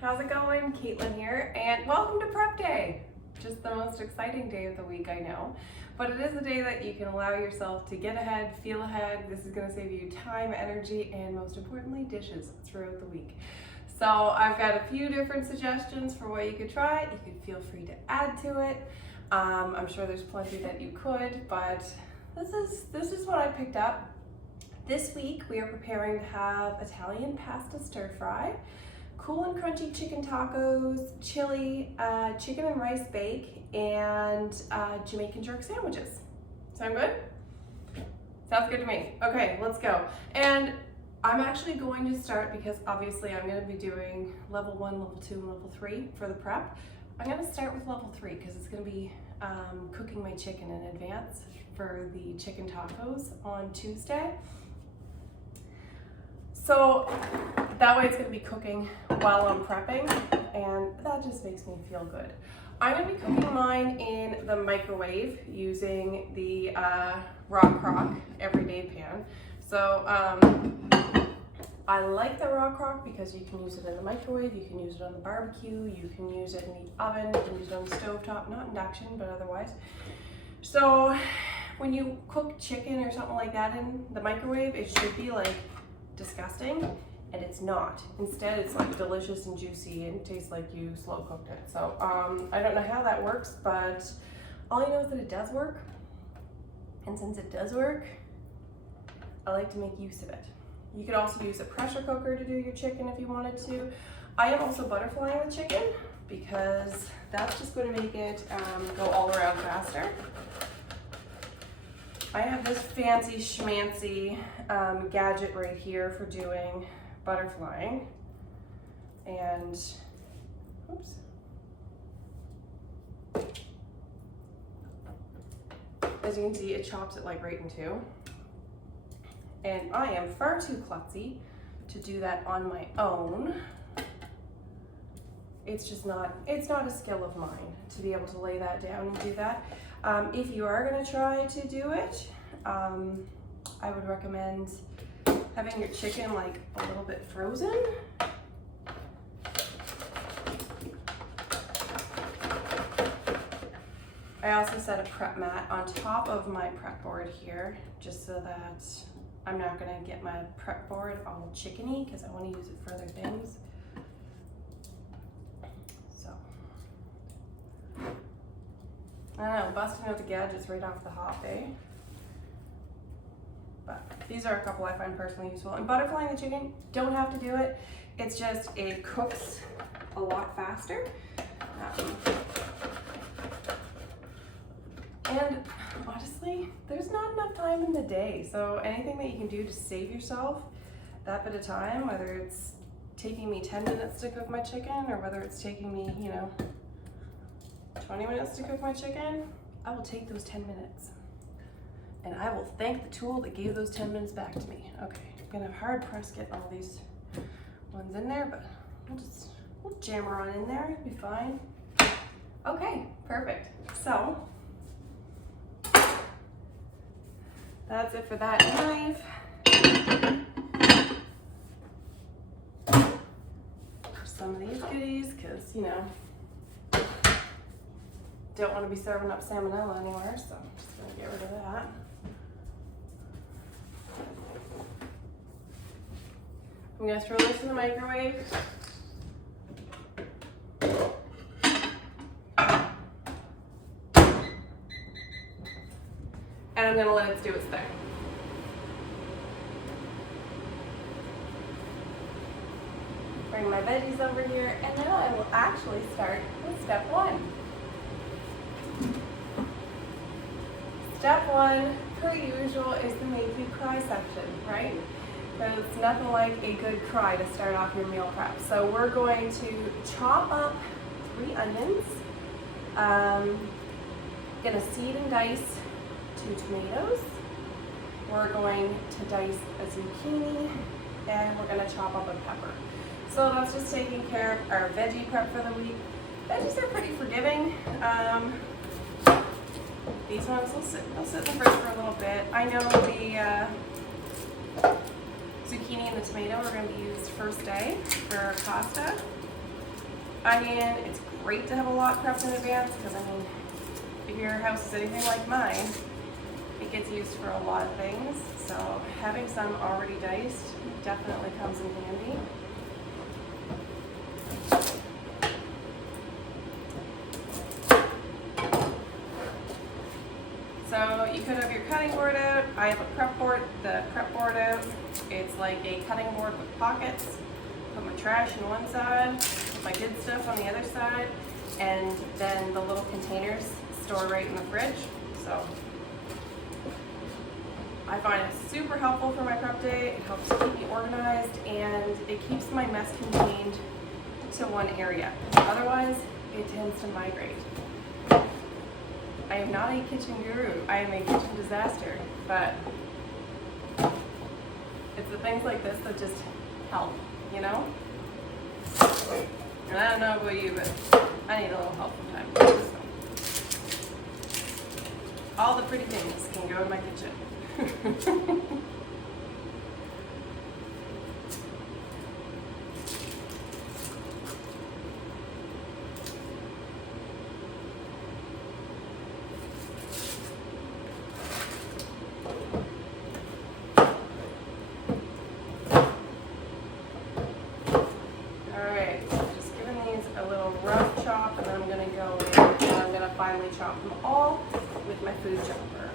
how's it going? Caitlin here, and welcome to Prep Day. Just the most exciting day of the week, I know, but it is a day that you can allow yourself to get ahead, feel ahead. This is going to save you time, energy, and most importantly, dishes throughout the week. So I've got a few different suggestions for what you could try. You could feel free to add to it. I'm sure there's plenty that you could, but this is what I picked up. This week we are preparing to have Italian Pasta Stirfry, cool and crunchy chicken tacos, chili, chicken and rice bake, and Jamaican jerk sandwiches. Sound good? Sounds good to me. Okay, let's go. And I'm actually going to start, because obviously I'm going to be doing level 1, level 2, and level 3 for the prep. I'm going to start with level 3 because it's going to be cooking my chicken in advance for the chicken tacos on Tuesday. So that way it's going to be cooking while I'm prepping, and that just makes me feel good. I'm going to be cooking mine in the microwave using the Rock Crock everyday pan. So I like the Rock Crock because you can use it in the microwave, you can use it on the barbecue, you can use it in the oven, you can use it on the stovetop, not induction, but otherwise. So when you cook chicken or something like that in the microwave, it should be like disgusting, and it's not. Instead, it's like delicious and juicy and tastes like you slow cooked it. So I don't know how that works, but all I know is that it does work. And since it does work, I like to make use of it. You could also use a pressure cooker to do your chicken if you wanted to. I am also butterflying the chicken because that's just going to make it go all around faster. I have this fancy schmancy gadget right here for doing butterflying, and oops. As you can see, it chops it like right in two. And I am far too klutzy to do that on my own. It's just not, it's not a skill of mine to be able to lay that down and do that. If you are gonna try to do it, I would recommend having your chicken like a little bit frozen. I also set a prep mat on top of my prep board here, just so that I'm not gonna get my prep board all chickeny, because I want to use it for other things. So, I don't know, busting out the gadgets right off the hop, eh? But these are a couple I find personally useful. And butterflying the chicken, don't have to do it. It's just, it cooks a lot faster. And honestly, there's not enough time in the day. So anything that you can do to save yourself that bit of time, whether it's taking me 10 minutes to cook my chicken or whether it's taking me, 20 minutes to cook my chicken, I will take those 10 minutes. And I will thank the tool that gave those 10 minutes back to me. Okay, I'm gonna hard press get all these ones in there, but we'll jam her on in there, it'll be fine. Okay, perfect. So, that's it for that knife. Some of these goodies, because, don't want to be serving up salmonella anywhere, so I'm just going to get rid of that. I'm going to throw this in the microwave. And I'm going to let it do its thing. Bring my veggies over here, and now I will actually start with step 1. Step 1, per usual, is the make you cry section, right? Because it's nothing like a good cry to start off your meal prep. So we're going to chop up 3 onions, gonna seed and dice 2 tomatoes. We're going to dice a zucchini, and we're gonna chop up a pepper. So that's just taking care of our veggie prep for the week. Veggies are pretty forgiving. These ones will sit in the fridge for a little bit. I know the zucchini and the tomato are going to be used first day for pasta. onion. It's great to have a lot prepped in advance because, I mean, if your house is anything like mine, it gets used for a lot of things. So having some already diced definitely comes in handy. So you could have your cutting board out. I have the prep board out. It's like a cutting board with pockets. Put my trash on one side, put my good stuff on the other side, and then the little containers store right in the fridge. So I find it super helpful for my prep day. It helps keep me organized, and it keeps my mess contained to one area. Otherwise, it tends to migrate. I am not a kitchen guru. I am a kitchen disaster, but it's the things like this that just help, you know? And I don't know about you, but I need a little help from time to time. So. All the pretty things can go in my kitchen. Finely chop them all with my food chopper.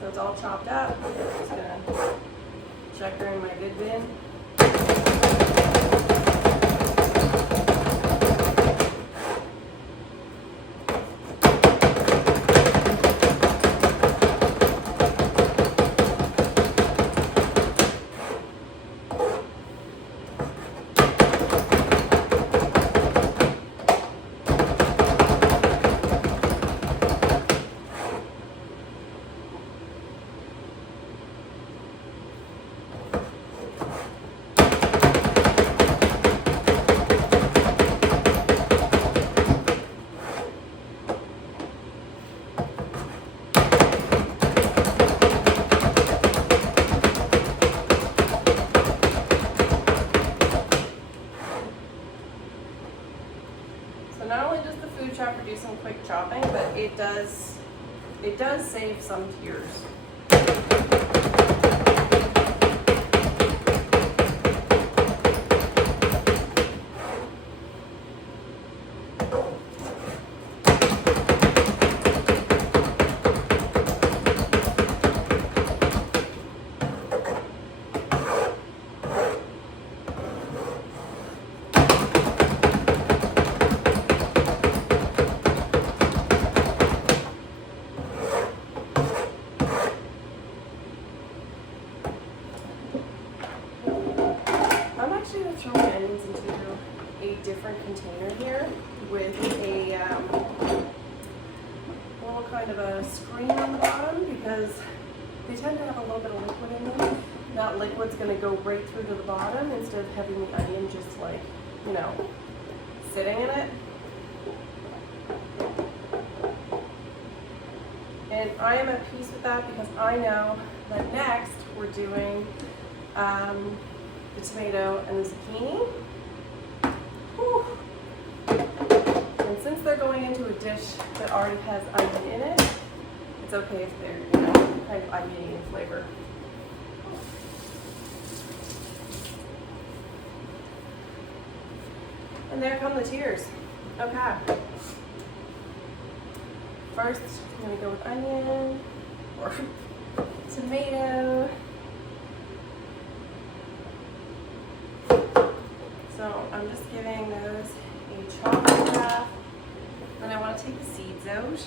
So it's all chopped up. I'm just gonna check her in my good bin. Not only does the food chopper do some quick chopping, but it does save some tears. Throw my onions into a different container here with a little kind of a screen on the bottom because they tend to have a little bit of liquid in them. That liquid's going to go right through to the bottom instead of having the onion just like, you know, sitting in it. And I am at peace with that because I know that next we're doing the tomato and the zucchini. Whew. And since they're going into a dish that already has onion in it, it's okay if they're, you know, kind of oniony in flavor. And there come the tears. Okay. First, I'm going to go with onion or tomato. So I'm just giving those a chop in half. Then I want to take the seeds out.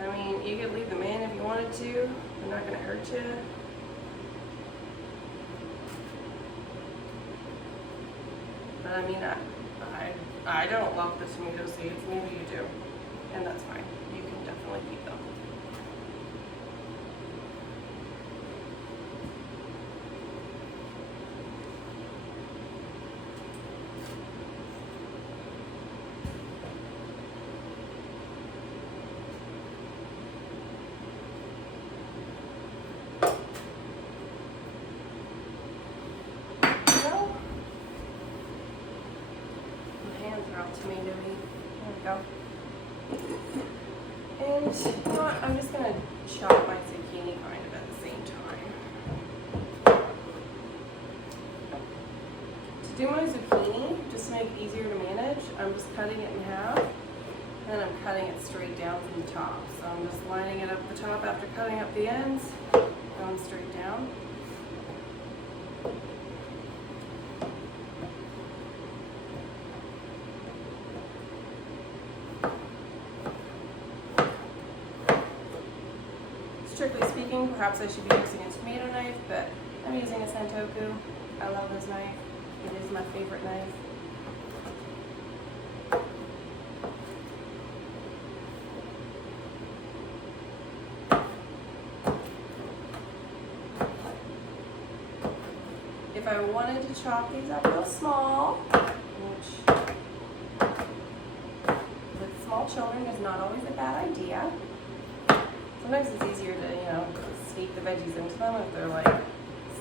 I mean, you could leave them in if you wanted to. They're not going to hurt you. But I mean, I don't love the tomato seeds. Maybe you do. And that's fine. You can definitely keep them. tomatoey. There we go. And you know what? I'm just going to chop my zucchini kind of at the same time. To do my zucchini, just to make it easier to manage, I'm just cutting it in half, and I'm cutting it straight down from the top. So I'm just lining it up the top after cutting up the ends, going straight down. Strictly speaking, perhaps I should be using a tomato knife, but I'm using a Sentoku. I love this knife. It is my favorite knife. If I wanted to chop these up real small, which with small children is not always a bad idea. Sometimes it's easier to, sneak the veggies into them if they're like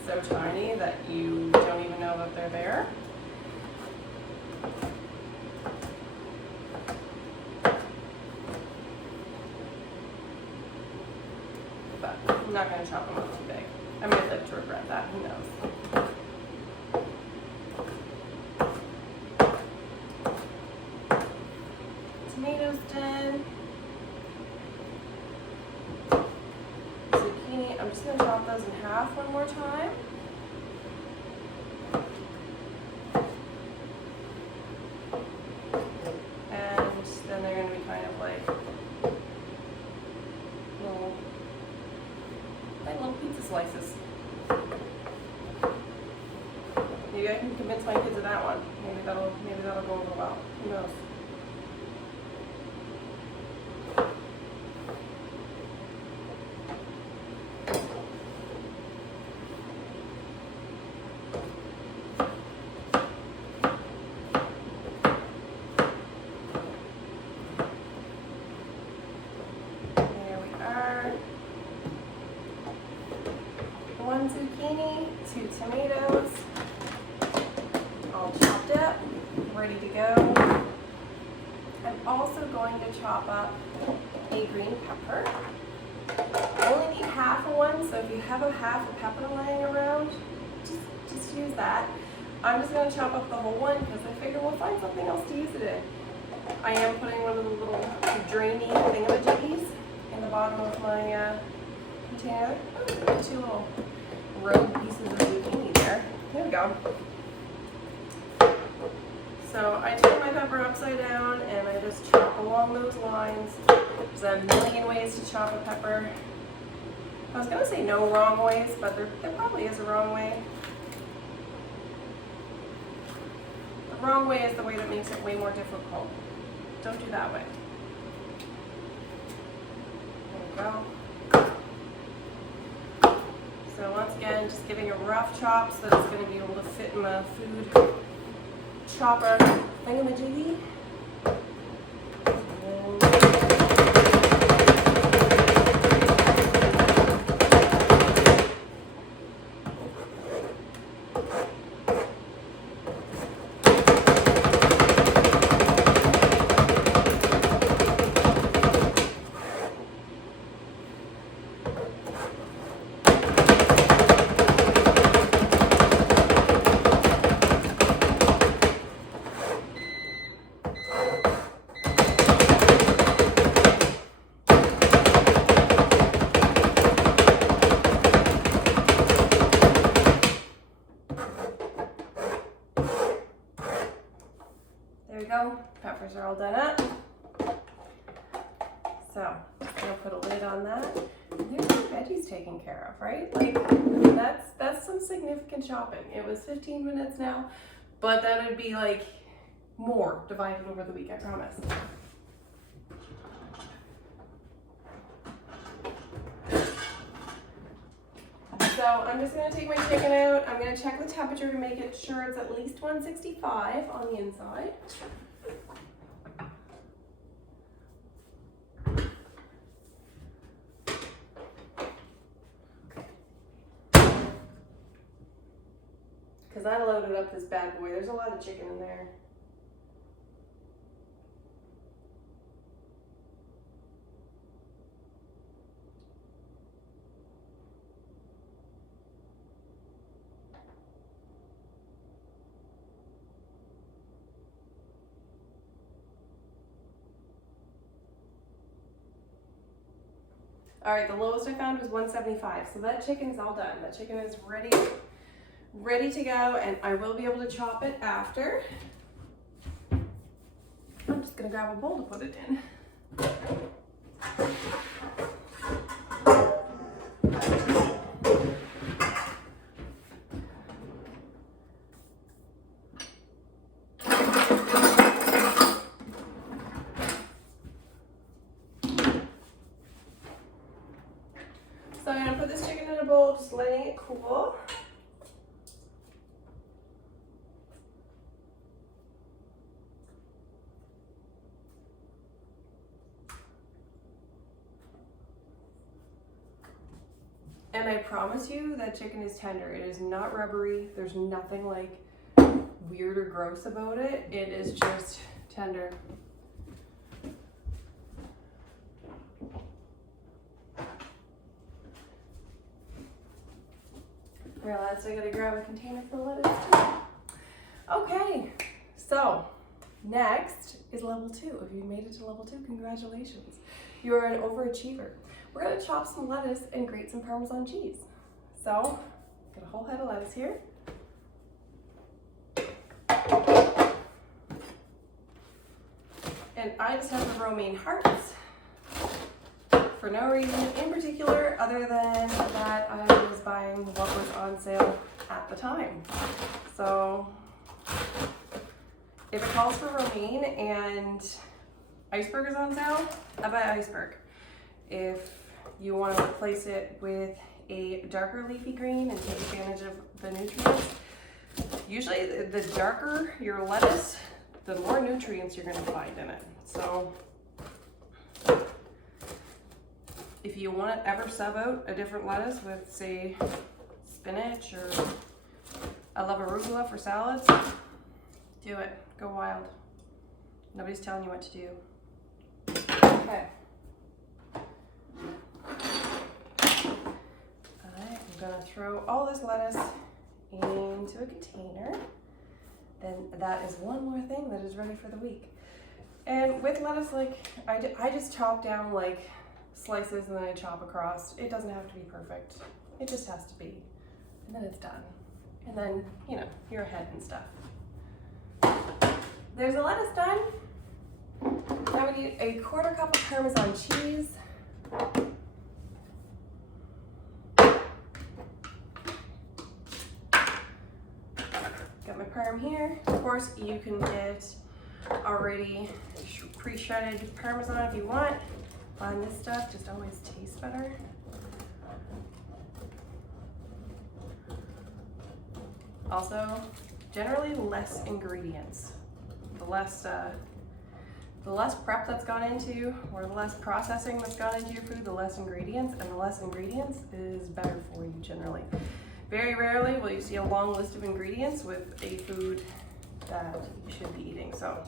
so tiny that you don't even know that they're there. But I'm not going to chop them up too big. I might live to regret that, who knows. Tomatoes done. Zucchini, I'm just going to chop those in half one more time. And then they're going to be kind of like little pizza slices. Maybe I can convince my kids of that one. Maybe that'll go over well. Who knows? One zucchini, 2 tomatoes, all chopped up, ready to go. I'm also going to chop up a green pepper. I only need half of one, so if you have a half a pepper laying around, just use that. I'm just going to chop up the whole one because I figure we'll find something else to use it in. I am putting one of the little drainy thingamajiggies in the bottom of my container. Oh, 2 little rogue pieces of zucchini there. There we go. So I turn my pepper upside down and I just chop along those lines. There's a million ways to chop a pepper. I was going to say no wrong ways, but there probably is a wrong way. The wrong way is the way that makes it way more difficult. Don't do that way. There we go. So once again, just giving a rough chop so that it's going to be able to fit in the food chopper thingamajiggy. Go. Peppers are all done up. So I'm gonna put a lid on that. There's the veggies taken care of, right? Like that's some significant shopping. It was 15 minutes now, but that would be like more divided over the week, I promise. So I'm just gonna take my chicken out. I'm gonna check the temperature to make it sure it's at least 165 on the inside. Because I loaded up this bad boy. There's a lot of chicken in there. All right, the lowest I found was 175. So that chicken is all done. That chicken is ready to go, and I will be able to chop it after. I'm just gonna grab a bowl to put it in. So I'm gonna put this chicken in a bowl, just letting it cool. And I promise you that chicken is tender. It is not rubbery. There's nothing like weird or gross about it. It is just tender. Realized I gotta grab a container for the lettuce too. Okay, so next is level 2. If you made it to level 2, congratulations. You're an overachiever. We're gonna chop some lettuce and grate some Parmesan cheese. So, got a whole head of lettuce here. And I just have the romaine hearts for no reason in particular other than that I was buying what was on sale at the time. So if it calls for romaine and iceberg is on sale, I buy iceberg. If you want to replace it with a darker leafy green and take advantage of the nutrients, usually the darker your lettuce, the more nutrients you're going to find in it. So if you want to ever sub out a different lettuce with, say, spinach, or I love arugula for salads, do it. Go wild. Nobody's telling you what to do. Okay. I'm gonna throw all this lettuce into a container. Then that is one more thing that is ready for the week. And with lettuce, like, I just chop down like slices and then I chop across. It doesn't have to be perfect. It just has to be. And then it's done. And then, you know, you're ahead and stuff. There's the lettuce done. Now we need a 1/4 cup of Parmesan cheese. Got my parm here. Of course, you can get already pre-shredded Parmesan if you want. Find this stuff just always tastes better. Also, generally less ingredients. The less prep that's gone into, or the less processing that's gone into your food, the less ingredients, and the less ingredients is better for you generally. Very rarely will you see a long list of ingredients with a food that you should be eating. So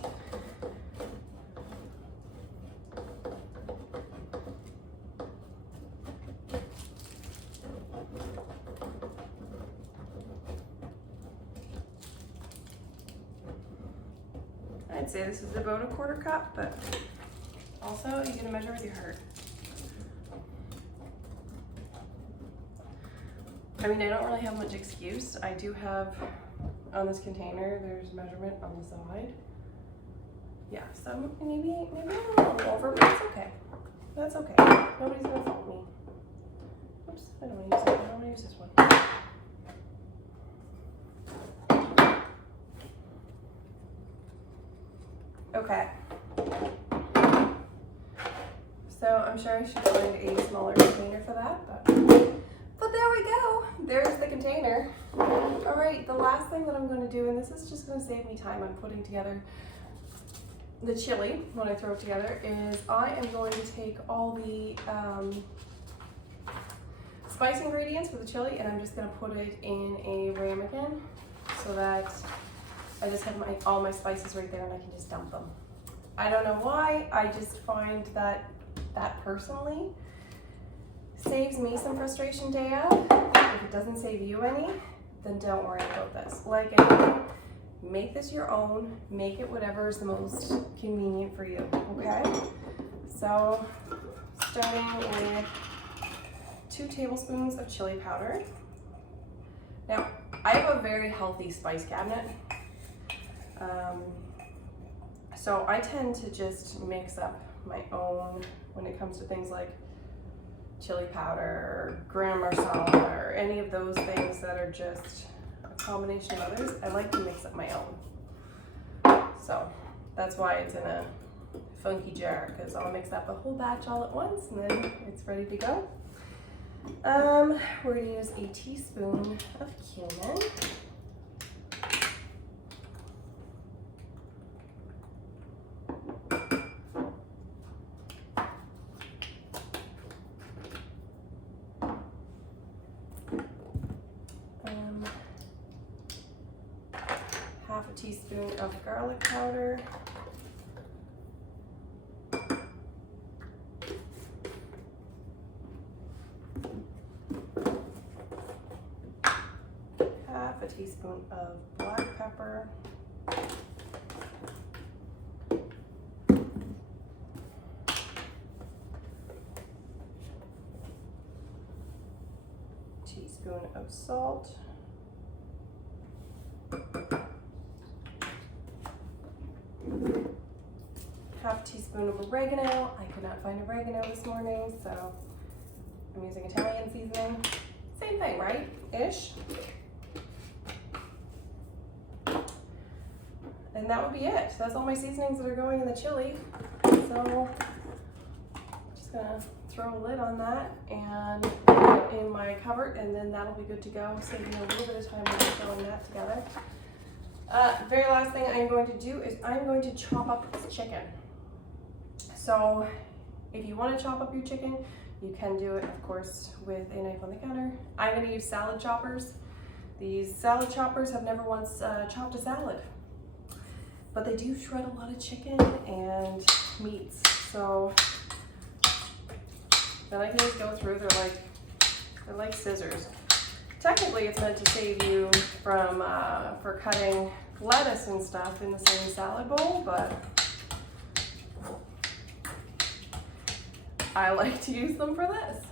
I'd say this is about a 1/4 cup, but also you can measure with your heart. I mean, I don't really have much excuse. I do have on this container, there's measurement on the side. Yeah, so maybe I'm a little over, but it's okay. That's okay. Nobody's gonna fault me. Oops, I don't want to use that one. I want to use this one. Okay. So I'm sure I should find a smaller container for that, but there we go. There's the container. All right, the last thing that I'm going to do, and this is just going to save me time on putting together the chili when I throw it together, is I am going to take all the spice ingredients for the chili and I'm just going to put it in a ramekin so that I just have all my spices right there and I can just dump them. I don't know why, I just find that personally saves me some frustration day of. If it doesn't save you any, then don't worry about this. Like anything, make this your own, make it whatever is the most convenient for you, okay? So, starting with 2 tablespoons of chili powder. Now, I have a very healthy spice cabinet. So I tend to just mix up my own when it comes to things like chili powder, or garam masala, or any of those things that are just a combination of others. I like to mix up my own. So that's why it's in a funky jar, because I'll mix up a whole batch all at once and then it's ready to go. We're gonna use a teaspoon of cumin. Half a teaspoon of garlic powder. Half a teaspoon of black pepper. Teaspoon of salt. Half a teaspoon of oregano. I could not find oregano this morning, so I'm using Italian seasoning. Same thing, right? Ish. And that would be it. That's all my seasonings that are going in the chili. So I'm just gonna throw a lid on that and put it in my cupboard, and then that'll be good to go, saving a little bit of time when I'm throwing that together. Very last thing I'm going to do is I'm going to chop up this chicken. So if you want to chop up your chicken, you can do it, of course, with a knife on the counter. I'm going to use salad choppers. These salad choppers have never once chopped a salad, but they do shred a lot of chicken and meats. So then I can just go through. They're like scissors. Technically, it's meant to save you from for cutting lettuce and stuff in the same salad bowl, but I like to use them for this.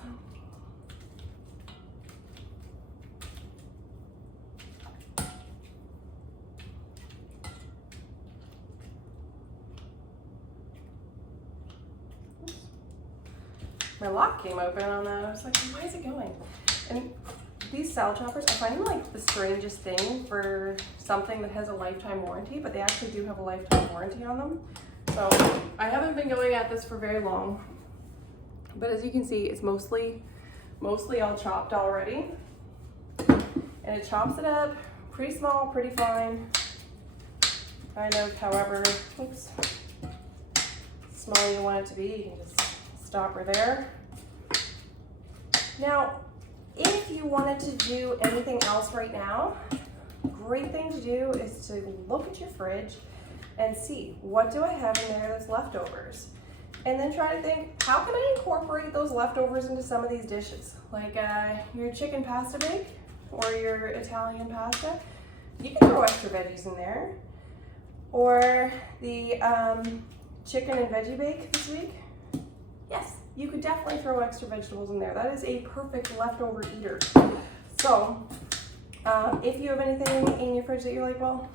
My lock came open on that. I was like, why is it going? And these salad choppers, I find them like the strangest thing for something that has a lifetime warranty, but they actually do have a lifetime warranty on them. So I haven't been going at this for very long, but as you can see, it's mostly all chopped already. And it chops it up pretty small, pretty fine. Kind of, however, oops, small you want it to be, you can just stop her there. Now, if you wanted to do anything else right now, great thing to do is to look at your fridge and see, what do I have in there that's leftovers? And then try to think, how can I incorporate those leftovers into some of these dishes? Like your chicken pasta bake or your Italian pasta. You can throw extra veggies in there. Or the chicken and veggie bake this week. Yes, you could definitely throw extra vegetables in there. That is a perfect leftover eater. So if you have anything in your fridge that you're like, well,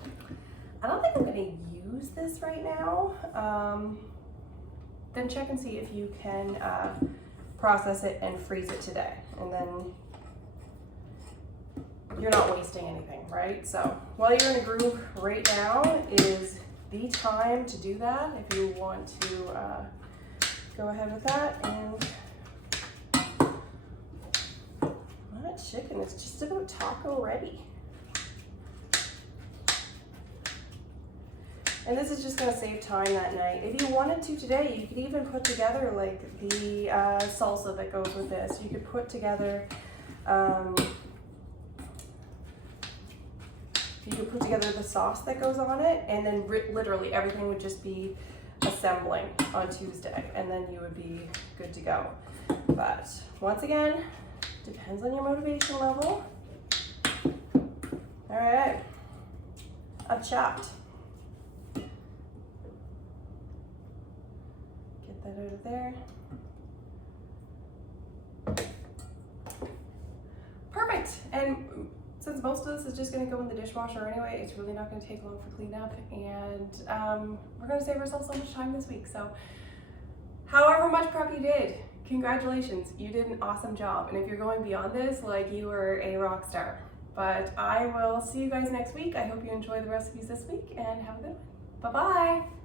I don't think I'm gonna use this right now, then check and see if you can process it and freeze it today. And then you're not wasting anything, right? So while you're in a groove right now is the time to do that if you want to go ahead with that. And that chicken is just about taco ready. And this is just gonna save time that night. If you wanted to today, you could even put together like the salsa that goes with this. You could put together the sauce that goes on it, and then literally everything would just be assembling on Tuesday, and then you would be good to go. But once again, depends on your motivation level. All right, I've chopped. Get that out of there. And since most of this is just going to go in the dishwasher anyway, it's really not going to take long for cleanup, and we're going to save ourselves so much time this week. So however much prep you did, congratulations, you did an awesome job. And if you're going beyond this, like, you were a rock star. But I will see you guys next week. I hope you enjoy the recipes this week and have a good one. Bye-bye.